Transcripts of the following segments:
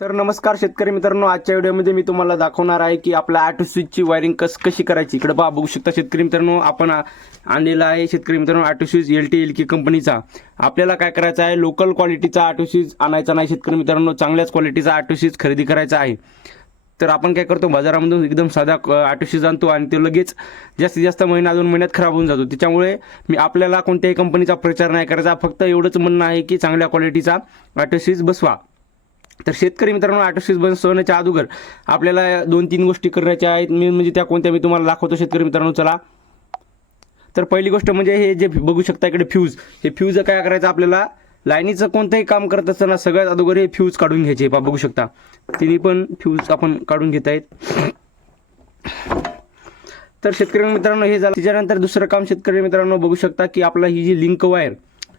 तर नमस्कार शेतकरी मित्रांनो, आजच्या व्हिडिओमध्ये मी तुम्हाला दाखवणार आहे की आपल्या ऑटो स्विचची वायरिंग कशी करायची। इकडे बघू शकता शेतकरी मित्रांनो, आपण आणलेला आहे शेतकरी मित्रांनो ऑटो स्विच LTLK कंपनीचा। आपल्याला काय करायचं आहे, लोकल क्वालिटीचा ऑटो स्विच आणायचा नाही शेतकरी मित्रांनो, चांगल्याच क्वालिटीचा ऑटो स्विच खरेदी करायचा आहे। तर आपण काय करतो, बाजारामधून एकदम साधा ऑटो स्विच आणतो आणि ते लगेच जास्तीत जास्त महिना 2 महिन्यात खराब होऊन जातो। त्याच्यामुळे मी आपल्याला कोणत्याही कंपनीचा प्रचार नाही करायचा, फक्त एवढंच म्हणणं आहे की चांगल्या क्वालिटीचा ऑटो स्विच बसवा। तर शेतकरी मित्रांनो, ऑटो स्विच बसवण्याच्या अगोदर आपल्याला 2-3 गोष्टी करायच्या आहेत, म्हणजे त्या कोणत्या मी तुम्हाला दाखवतो शेतकरी मित्रांनो। चला, तर पहिली गोष्ट म्हणजे हे जे बघू शकता इकडे फ्यूज, हे फ्यूज काय करायचं, आपल्याला लाईनीचं कोणतंही काम करत असताना सगळ्यात अगोदर हे फ्यूज काढून घ्यायचे। बघू शकता तिन्ही पण फ्यूज आपण काढून घेत आहेत। तर शेतकरी मित्रांनो हे झालं। त्याच्यानंतर दुसरं काम शेतकरी मित्रांनो बघू शकता की आपला ही जी लिंक वायर,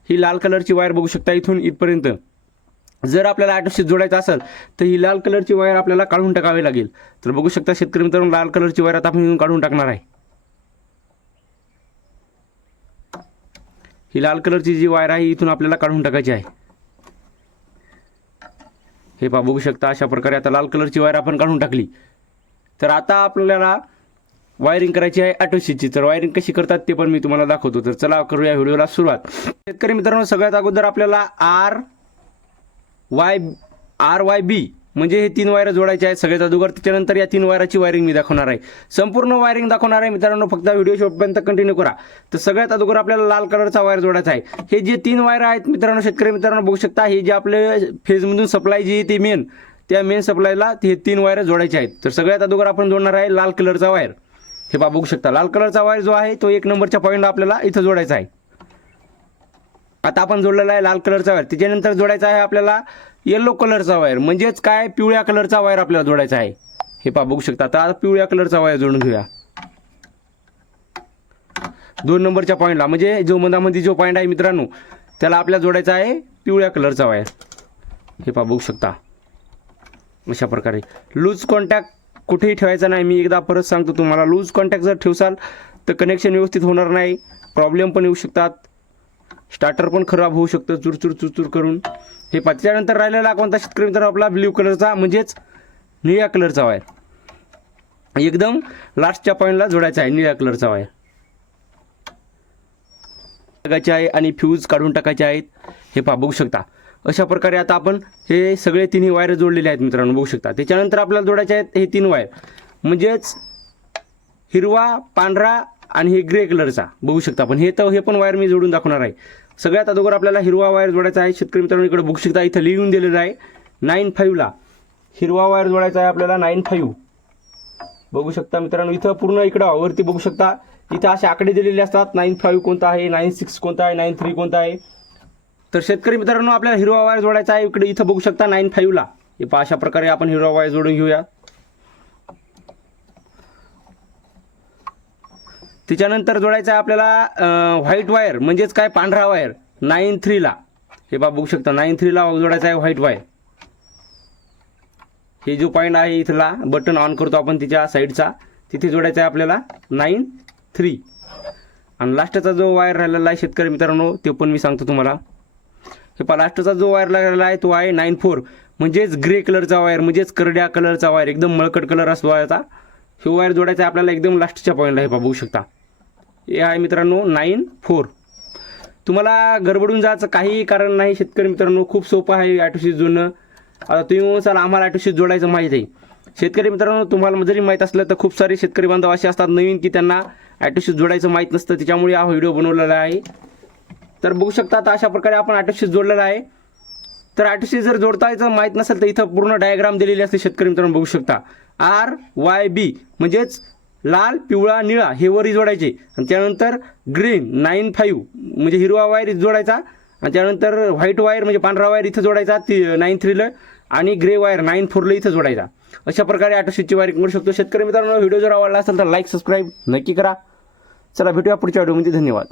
ही लाल कलरची वायर बघू शकता इथून इथपर्यंत। जर आपल्याला ऑटो स्विच जोडायचा असेल तर ही लाल कलरची वायर आपल्याला काढून टाकावी लागेल। तर बघू शकता शेतकरी मित्रांनो, लाल कलरची वायर आता आपण इथून काढून टाकणार आहे। ही लाल कलरची जी वायर आहे इथून आपल्याला काढून टाकायची आहे। हे बघू शकता अशा प्रकारे आता लाल कलरची वायर आपण काढून टाकली। तर आता आपल्याला वायरिंग करायची आहे ऑटो स्विचची। तर वायरिंग कशी करतात ते पण मी तुम्हाला दाखवतो। तर चला करूया व्हिडिओला सुरुवात। शेतकरी मित्रांनो, सगळ्यात अगोदर आपल्याला RYB म्हणजे हे 3 वायर जोडायचे आहेत सगळ्यात अगोदर। त्याच्यानंतर या 3 वायराची वायरिंग मी दाखवणार आहे, संपूर्ण वायरिंग दाखवणार आहे मित्रांनो, फक्त व्हिडिओ शेवटपर्यंत कंटिन्यू करा। तर सगळ्यात अगोदर आपल्याला लाल कलरचा वायर जोडायचा आहे। हे जे 3 वायर आहेत मित्रांनो, शेतकरी मित्रांनो बघू शकता, हे जे आपले फेजमधून सप्लाय जी आहे ती त्या मेन सप्लायला हे 3 वायर जोडायचे आहेत। तर सगळ्यात अगोदर आपण जोडणार आहे लाल कलरचा वायर। हे बघू शकता लाल कलरचा वायर जो आहे तो 1 नंबरच्या पॉईंटला आपल्याला इथं जोडायचा आहे। आता आपण जोडलेला आहे लाल कलरचा वायर। त्याच्यानंतर जोडायचा आहे आपल्याला येलो कलरचा वायर, म्हणजेच काय पिवळ्या कलरचा वायर आपल्याला जोडायचा आहे। हे बघू शकता आता पिवळ्या कलरचा वायर जोडून घेऊया 2 नंबरच्या पॉईंटला, म्हणजे जो मधामध्ये जो पॉईंट आहे मित्रांनो त्याला आपल्याला जोडायचा आहे पिवळ्या कलरचा वायर। हे बघू शकता अशा प्रकारे। लूज कॉन्टॅक्ट कुठेही ठेवायचा नाही, मी एकदा परत सांगतो तुम्हाला, लूज कॉन्टॅक्ट जर ठेवसाल तर कनेक्शन व्यवस्थित होणार नाही, प्रॉब्लेम पण येऊ शकतात, स्टार्टर पण खराब होऊ शकतं चुरचुर करून। हे त्याच्यानंतर राहिलेला कोणता शेतकरी मित्रांनो, आपला ब्ल्यू कलरचा म्हणजेच निळ्या कलरचा वायर, एकदम लास्टच्या पॉईंटला जोडायचा आहे निळ्या कलरचा वायर टाकायचे आहे आणि फ्यूज काढून टाकायचे आहेत। हे बघू शकता अशा प्रकारे आता आपण हे सगळे 3 वायर जोडलेले आहेत मित्रांनो, बघू शकता। त्याच्यानंतर आपल्याला जोडायचे आहेत हे 3 वायर, म्हणजेच हिरवा, पांढरा आणि हे ग्रे कलरचा, बघू शकता आपण। हे पण वायर मी जोडून दाखवणार आहे। सगळ्यात अगोदर आपल्याला हिरवा वायर जोडायचा आहे शेतकरी मित्रांनो, इकडे बघू शकता इथं लिहून दिलेलं आहे 9-5 ला हिरवा वायर जोडायचा आहे आपल्याला 9-5। बघू शकता मित्रांनो, इथं पूर्ण इकडं वरती बघू शकता इथं असे आकडे दिलेले असतात, 9-5 कोणता आहे, 9-6 कोणता आहे, 9-3 कोणता आहे। तर शेतकरी मित्रांनो, आपल्याला हिरवा वायर जोडायचा आहे इकडे, इथं बघू शकता 9-5 ला। हे अशा प्रकारे आपण हिरवा वायर जोडून घेऊया। त्याच्यानंतर जोडायचं आहे आपल्याला व्हाईट वायर, म्हणजेच काय पांढरा वायर 9-3 ला। हे बघू शकता 9-3 ला जोडायचा आहे व्हाईट वायर। हे जो पॉईंट आहे इथला बटन ऑन करतो आपण तिच्या साईडचा, तिथे जोडायचा आहे आपल्याला 9-3। आणि लास्टचा जो वायर राहिलेला आहे शेतकरी मित्रांनो ते पण मी सांगतो तुम्हाला। हे लास्टचा जो वायर लागलेला आहे तो आहे 9-4, म्हणजेच ग्रे कलरचा वायर, म्हणजेच करड्या कलरचा वायर, एकदम मळकट कलर असतो याचा। हे वायर जोडायचा आहे आपल्याला एकदम लास्टच्या पॉईंटला। हे बघू शकता हे आहे मित्रांनो 9-4। तुम्हाला गडबडून जायचं काही कारण नाही शेतकरी मित्रांनो, खूप सोपं आहे ऑटो स्विच जोडणं। आता तुम्ही म्हणसाल आम्हाला ऑटो स्विच जोडायचं माहीत आहे। शेतकरी मित्रांनो, तुम्हाला जरी माहीत असलं तर खूप सारे शेतकरी बांधव असे असतात नवीन की त्यांना ऑटो स्विच जोडायचं माहीत नसतं, त्याच्यामुळे हा व्हिडिओ बनवलेला आहे। तर बघू शकता आता अशा प्रकारे आपण ऑटो स्विच जोडलेला आहे। तर ऑटो स्विच जर जोडता येतं माहीत नसेल तर इथं पूर्ण डायग्राम दिलेली असते शेतकरी मित्रांनो, बघू शकता RYB म्हणजेच लाल, पिवळा, निळा हे वरी जोडायचे, आणि त्यानंतर ग्रीन 9-5 म्हणजे हिरवा वायर इथं जोडायचा, आणि त्यानंतर व्हाईट वायर म्हणजे पांढरा वायर इथं जोडायचा 9-3 ला, आणि ग्रे वायर 9-4 ला इथं जोडायचा। अशा प्रकारे ऑटो स्विचची वायरिंग करू शकतो शेतकरी मित्रांनो। व्हिडिओ जर आवडला असेल तर लाईक सबस्क्राईब नक्की करा। चला भेटूया पुढच्या व्हिडिओमध्ये, धन्यवाद।